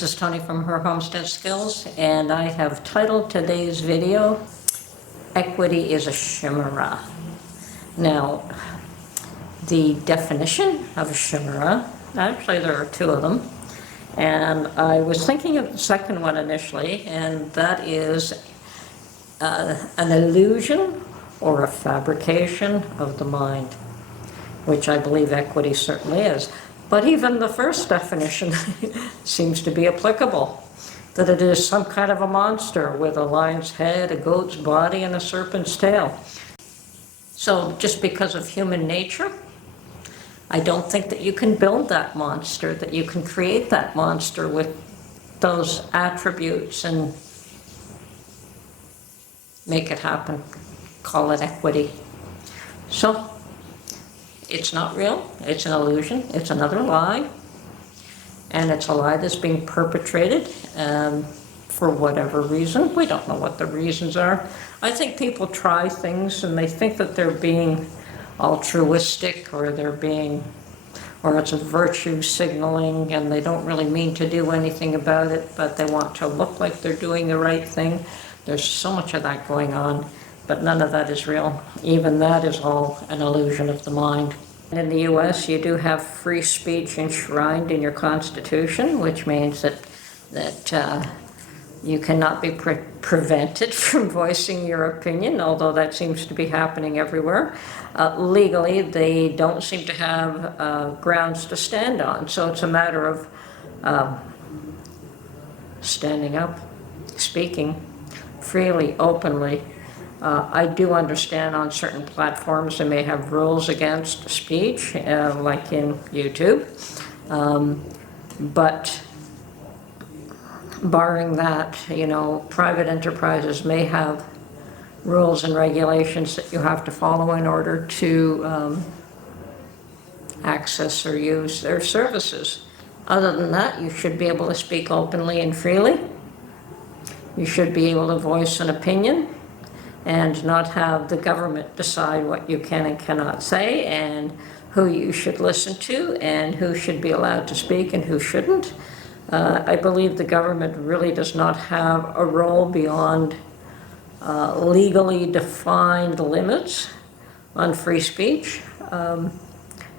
this is Tony from Her Homestead Skills, and I have titled today's video, Equity is a Chimera. Now, the definition of a chimera, actually there are two of them, and I was thinking of the second one initially, and that is an illusion or a fabrication of the mind, which I believe equity certainly is. But even the first definition seems to be applicable, that it is some kind of a monster with a lion's head, a goat's body, and a serpent's tail. So just because of human nature, I don't think that you can build that monster, that you can create that monster with those attributes and make it happen, call it equity. So it's not real, it's an illusion, it's another lie, and it's a lie that's being perpetrated for whatever reason. We don't know what the reasons are. I think people try things and they think that they're being altruistic, or it's a virtue signaling, and they don't really mean to do anything about it, but they want to look like they're doing the right thing. There's so much of that going on. But none of that is real. Even that is all an illusion of the mind. In the US, you do have free speech enshrined in your Constitution, which means that you cannot be prevented from voicing your opinion, although that seems to be happening everywhere. Legally, they don't seem to have grounds to stand on, so it's a matter of standing up, speaking freely, openly. I do understand on certain platforms they may have rules against speech, like in YouTube, but barring that, private enterprises may have rules and regulations that you have to follow in order to access or use their services. Other than that, you should be able to speak openly and freely. You should be able to voice an opinion and not have the government decide what you can and cannot say, and who you should listen to, and who should be allowed to speak and who shouldn't. I believe the government really does not have a role beyond legally defined limits on free speech.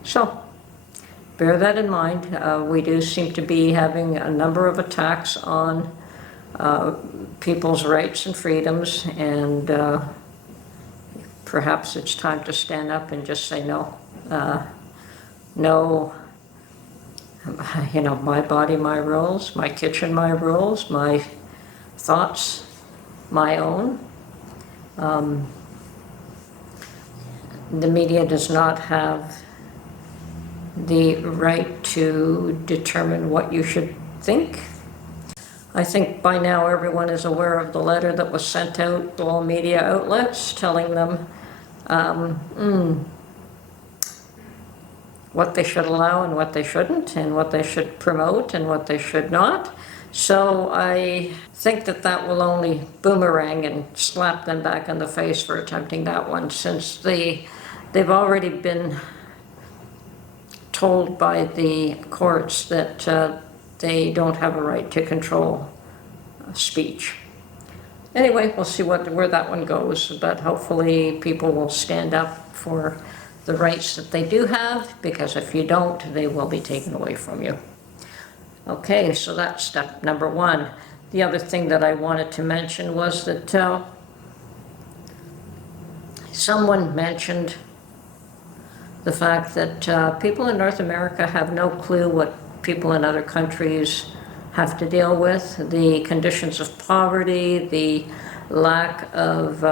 So bear that in mind. We do seem to be having a number of attacks on people's rights and freedoms, and perhaps it's time to stand up and just say no. No, my body, my rules, my kitchen, my rules, my thoughts, my own. The media does not have the right to determine what you should think. I think by now everyone is aware of the letter that was sent out to all media outlets telling them what they should allow and what they shouldn't, and what they should promote and what they should not. So I think that will only boomerang and slap them back in the face for attempting that one, since they've already been told by the courts that they don't have a right to control speech. Anyway, we'll see where that one goes, but hopefully people will stand up for the rights that they do have, because if you don't, they will be taken away from you. Okay, so that's step number one. The other thing that I wanted to mention was that someone mentioned the fact that people in North America have no clue what people in other countries have to deal with, the conditions of poverty, the lack of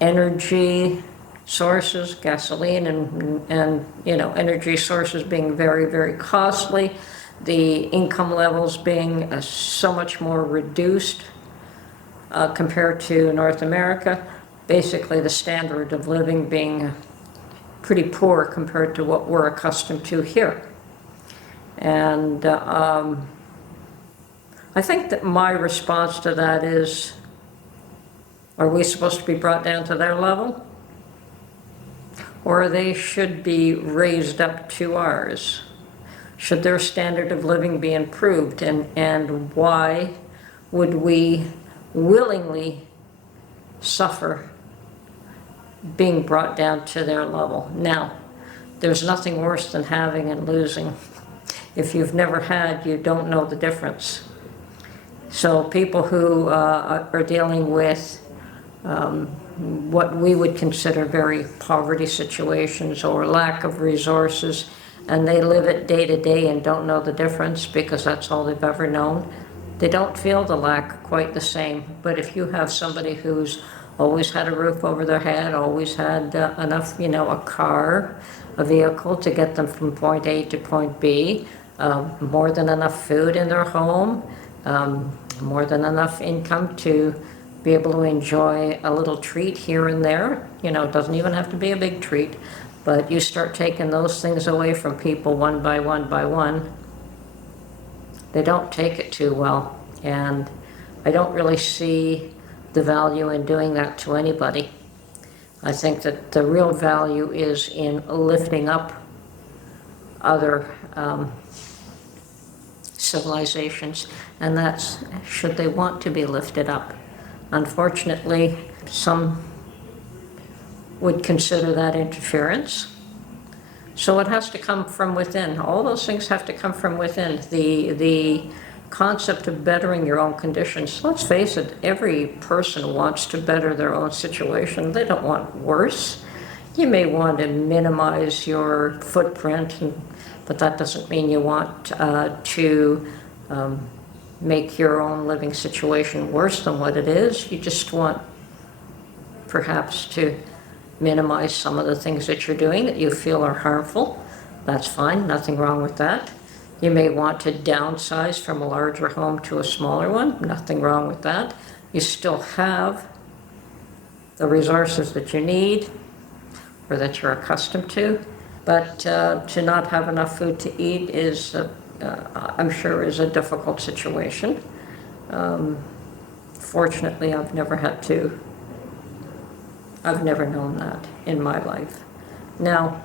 energy sources, gasoline and energy sources being very, very costly, the income levels being so much more reduced compared to North America, basically the standard of living being pretty poor compared to what we're accustomed to here. And I think that my response to that is, are we supposed to be brought down to their level? Or they should be raised up to ours? Should their standard of living be improved? And why would we willingly suffer being brought down to their level? Now, there's nothing worse than having and losing. If you've never had, you don't know the difference. So people who are dealing with what we would consider very poverty situations or lack of resources, and they live it day to day and don't know the difference because that's all they've ever known, they don't feel the lack quite the same. But if you have somebody who's always had a roof over their head, always had enough, a car, a vehicle to get them from point A to point B, more than enough food in their home, more than enough income to be able to enjoy a little treat here and there. It doesn't even have to be a big treat, but you start taking those things away from people one by one by one, they don't take it too well. And I don't really see the value in doing that to anybody. I think that the real value is in lifting up other civilizations, and that's should they want to be lifted up. Unfortunately, some would consider that interference. So it has to come from within. All those things have to come from within. The concept of bettering your own conditions. Let's face it, every person wants to better their own situation. They don't want worse. You may want to minimize your footprint, but that doesn't mean you want to make your own living situation worse than what it is. You just want perhaps to minimize some of the things that you're doing that you feel are harmful. That's fine, nothing wrong with that. You may want to downsize from a larger home to a smaller one, nothing wrong with that. You still have the resources that you need or that you're accustomed to, but to not have enough food to eat is, I'm sure, is a difficult situation. Fortunately, I've never known that in my life. Now,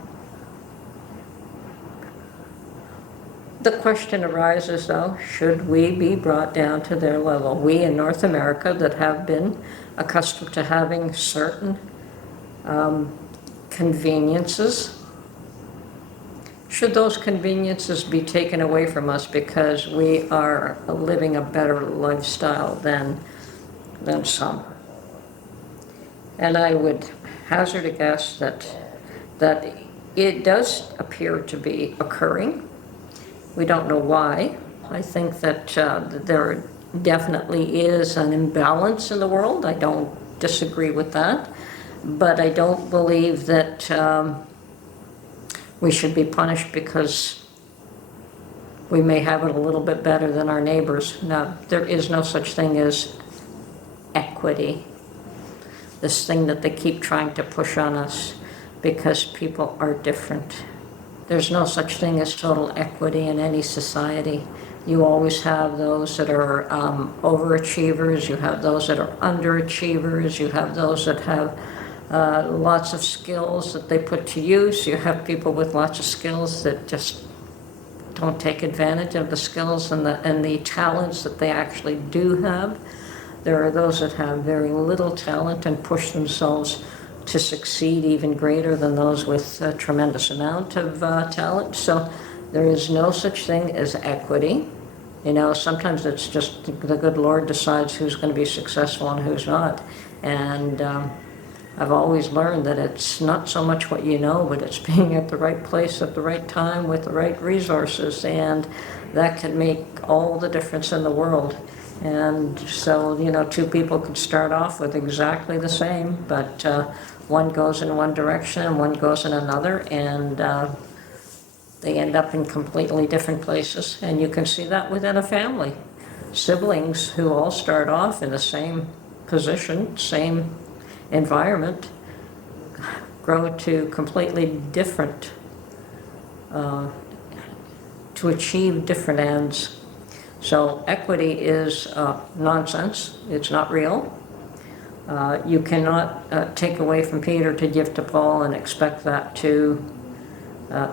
the question arises, though, should we be brought down to their level? We in North America that have been accustomed to having certain conveniences, should those conveniences be taken away from us because we are living a better lifestyle than some? And I would hazard a guess that it does appear to be occurring. We don't know why. I think that there definitely is an imbalance in the world. I don't disagree with that. But I don't believe that we should be punished because we may have it a little bit better than our neighbors. No, there is no such thing as equity. This thing that they keep trying to push on us because people are different. There's no such thing as total equity in any society. You always have those that are overachievers, you have those that are underachievers, you have those that have lots of skills that they put to use, you have people with lots of skills that just don't take advantage of the skills and the talents that they actually do have. There are those that have very little talent and push themselves to succeed even greater than those with a tremendous amount of talent. So there is no such thing as equity. Sometimes it's just the good Lord decides who's going to be successful and who's not. And I've always learned that it's not so much what you know, but it's being at the right place at the right time with the right resources. And that can make all the difference in the world. And so, two people could start off with exactly the same, but one goes in one direction and one goes in another, and they end up in completely different places. And you can see that within a family. Siblings who all start off in the same position, same environment, grow to completely different, to achieve different ends. So equity is nonsense. It's not real. You cannot take away from Peter to give to Paul and expect that to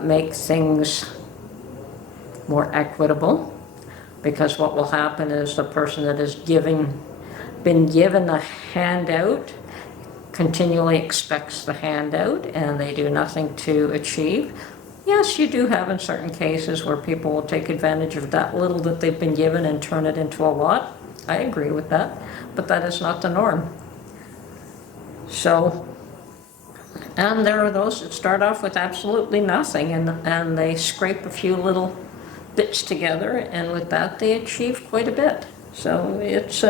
make things more equitable, because what will happen is the person that is been given a handout continually expects the handout, and they do nothing to achieve. Yes, you do have in certain cases where people will take advantage of that little that they've been given and turn it into a lot. I agree with that, but that is not the norm. So, and there are those that start off with absolutely nothing, and they scrape a few little bits together, and with that they achieve quite a bit. So it's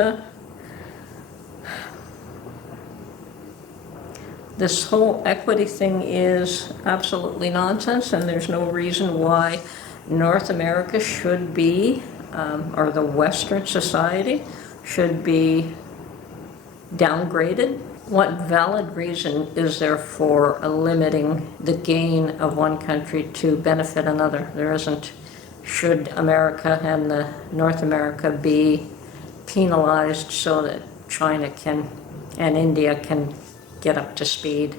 this whole equity thing is absolutely nonsense, and there's no reason why North America should be, or the Western society should be downgraded. What valid reason is there for limiting the gain of one country to benefit another? There isn't. Should America and North America be penalized so that China and India can get up to speed?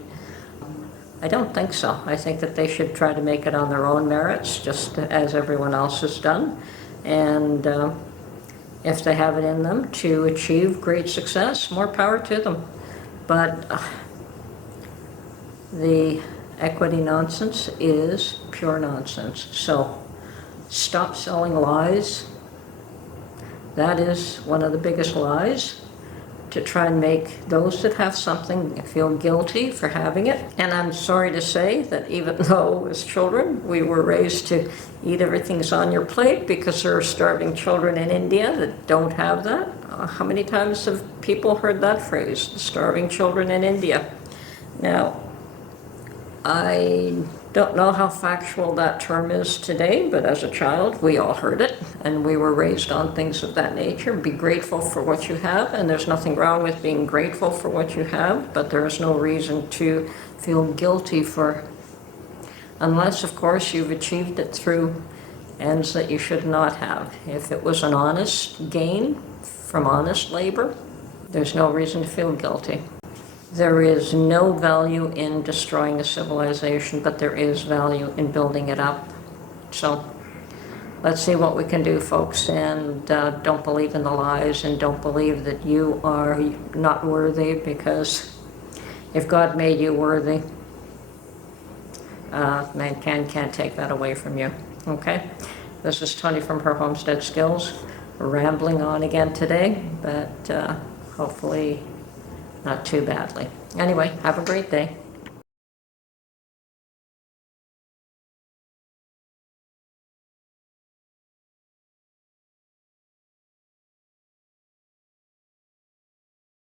I don't think so. I think that they should try to make it on their own merits, just as everyone else has done. And if they have it in them to achieve great success, more power to them. But the equity nonsense is pure nonsense. So stop selling lies. That is one of the biggest lies, to try and make those that have something feel guilty for having it. And I'm sorry to say that even though as children we were raised to eat everything's on your plate, because there are starving children in India that don't have that. How many times have people heard that phrase, the starving children in India? Now, I don't know how factual that term is today, but as a child, we all heard it, and we were raised on things of that nature. Be grateful for what you have, and there's nothing wrong with being grateful for what you have, but there is no reason to feel guilty for, unless, of course, you've achieved it through ends that you should not have. If it was an honest gain from honest labor, there's no reason to feel guilty. There is no value in destroying a civilization, but there is value in building it up. So let's see what we can do, folks, and don't believe in the lies, and don't believe that you are not worthy, because if God made you worthy, man can't take that away from you. Okay? This is Tony from Her Homestead Skills. We're rambling on again today, but hopefully not too badly. Anyway, have a great day.